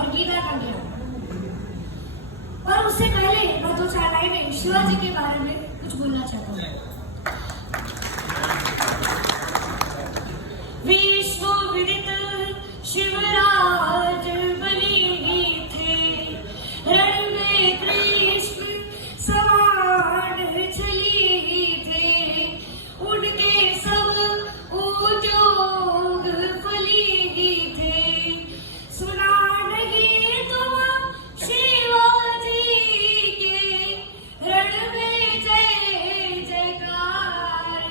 और गीता का ज्ञान। पर उससे पहले मैं 2-4 लाइनें शिवाजी के बारे में कुछ बोलना चाहता हूँ। विश्व विदित शिवराज बलि थे, रण में कृष्ण समान चली थे, उनके सब उद्योग फली थे। सुना नहीं तुम शिवाजी के रण में जय जयकार,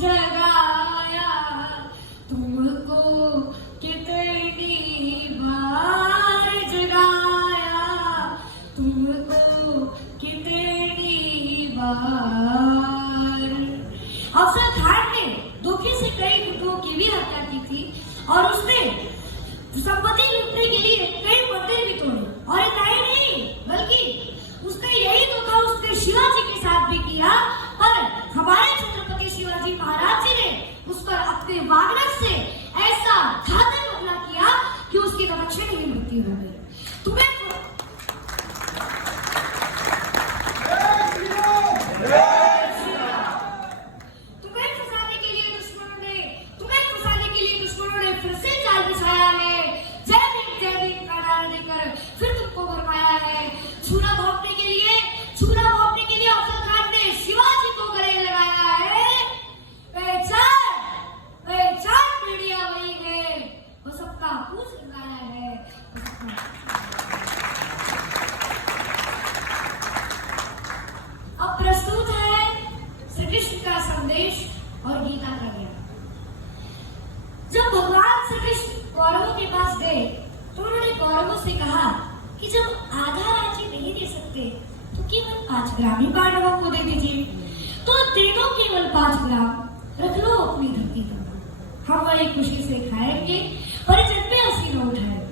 जगाया तुमको कितनी बार, जगाया तुमको कितनी बार। अफजल खान ने धोखे से कई गुर्गों की भी हत्या की थी और उसने संपत्ति लूटने के लिए कई मंदिर भी तोड़े। और इतना ही नहीं, बल्कि उसने यही धोखा उसने शिवाजी के साथ भी किया। पर हमारे छत्रपति शिवाजी महाराज जी ने उस पर अपने वागनर से ऐसा घातक हमला किया कि उसकी तत्क्षण ही मृत्यु हो गई। तुम्हें फंसाने के लिए दुश्मनों ने फिर से जाल बिछाया है। जय भीम का नारा देकर फिर तुमको भरमाया है। छुरा भोंकने के लिए अफजल खान ने शिवाजी को गले लगाया है। पहचान मीडिया वही है, वो सबका पूछ लगाया है। अब प्रस्तुत है श्री कृष्ण का संदेश और गीता का ज्ञान। जब भगवान श्री कृष्ण कौरवों के पास गए तो उन्होंने कौरवों से कहा कि जब आधा राज्य नहीं दे सकते तो केवल 5 ग्राम ही पांडवों को दे दीजिए। तो तीनों केवल 5 ग्राम रख लो अपनी धरती पर, हम बड़ी खुशी से खाएंगे, परिजन पे हंसी न उठाएंगे।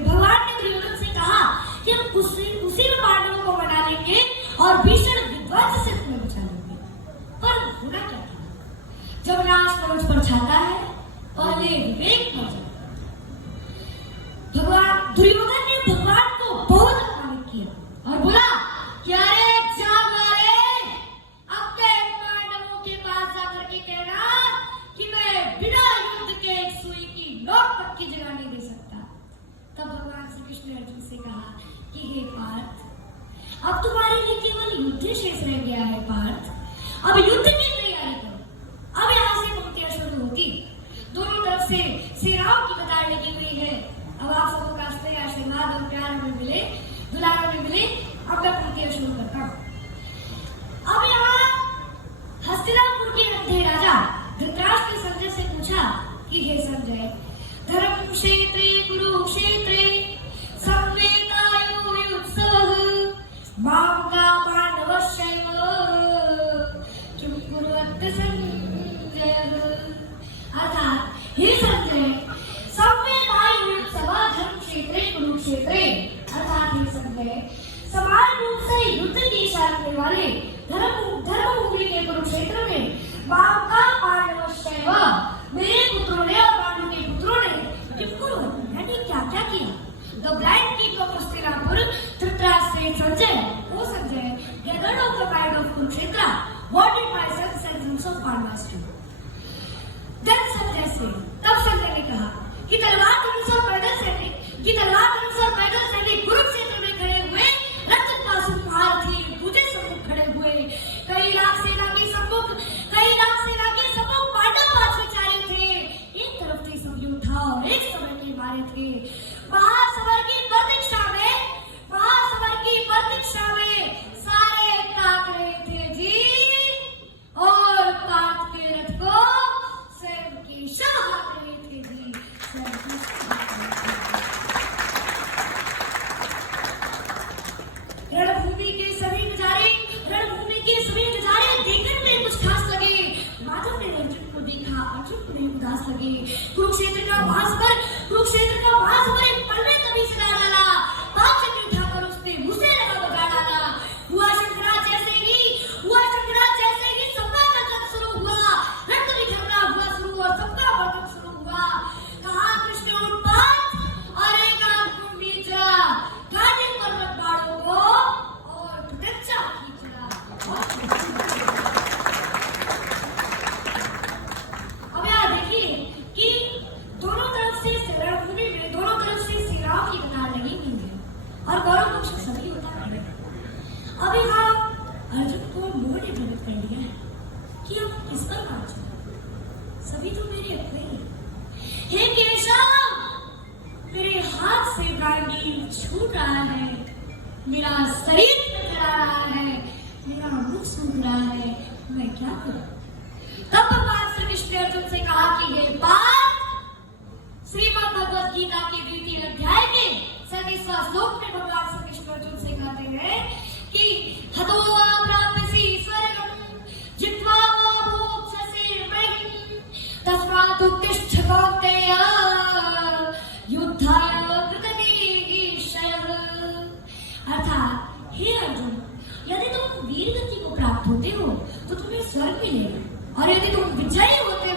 भगवान ने दुर्योधन से कहा कि हम उसी में पांडवों को मना लेंगे और भीषण विध्वंस से तुम्हें बचा लेंगे। पर होना क्या था, जब नाश पहुंच पर छाता है पहले विवेक मर जाता है। दुर्योधन ने भगवान को बहुत अपमानित किया और बोला कि अरे अपने पांडवों के पास जाकर के कहना कि मैं बिना युद्ध के एक सुई की नोक तक की जगह नहीं दे सकता। तब भगवान श्री कृष्ण ने अर्जुन से कहा कि हे पार्थ, अब तुम्हारे लिए केवल युद्ध शेष रह गया है पार्थ, अब युद्ध की तैयारी करो। अब यहाँ से पंक्तियां शुरू होती, दोनों तरफ से सेनाओं की कतार लगी हुई है। अब आप सबको कास्ते आशीर्वाद और प्यार में मिले, दुलार में मिले। अब मैं पंक्तियां शुरू करता हूँ। अब यहाँ हस्तिनापुर के अंधे राजा धृतराष्ट्र ने संजय से पूछा कि हे संजय, धर्म क्षेत्रे कुरुक्षेत्रे संवेदायुत्सवः मामका पांडवश्चैव किं कुर्वन्ति संजयः। अर्थात हे संजय, संवेदायुत्सव धर्म क्षेत्रे कुरुक्षेत्रे, अर्थात हे संजय, समान रूप से युद्ध की इच्छा रखने वाले धर्मभूमि के कुरुक्षेत्र में मामका पांडवश्चैव, मेरे पुत्रों ने और पांडु के पुत्रों ने यानी क्या क्या किया। The blind king of Hastinapur Dhritarashtra said Sanjay, O Sanjay, gathered of the pride of Kurukshetra, what did my sons and sons of Pandavas do? Then Sanjay said, तब संजय ने कहा कि तलवार धनुष और पैदल सैनिक कुरुक्षेत्र में खड़े हुए रक्तपासु महारथी पूजे सम्मुख खड़े हुए। कई लाख सेना के सम्मुख पांडव 5 विचारे थे। एक तरफ थी सब योद्धा और एक समर के मारे थे। महासमर की प्रतीक्षा में सारे ताक रहे थे जी, और ताक के रथ को स्वयं की शह किस पर नाचूं? सभी तो मेरे अपने ही। हे केशव, मेरे हाथ से गांडीव छूट रहा है, मेरा शरीर थरथरा रहा है, मेरा मुख सूख रहा है, मैं क्या करूं? तब भगवान श्री कृष्ण ने अर्जुन से कहा कि हे पार्थ, श्रीमद् भगवद गीता के 2 अध्याय के 37वां श्लोक में भगवान श्री कृष्ण अर्जुन से कहते हैं कि हतो वा प्राप्यसि स्वर्गं जित्वा वा भोक्ष्यसि महीम् तस्मात् उत्तिष्ठ कौन्तेय युद्धाय कृतनिश्चयः। अर्थात हे अर्जुन, यदि तुम वीर गति को प्राप्त होते हो तो तुम्हें स्वर्ग मिलेगा, और यदि तुम विजयी होते हो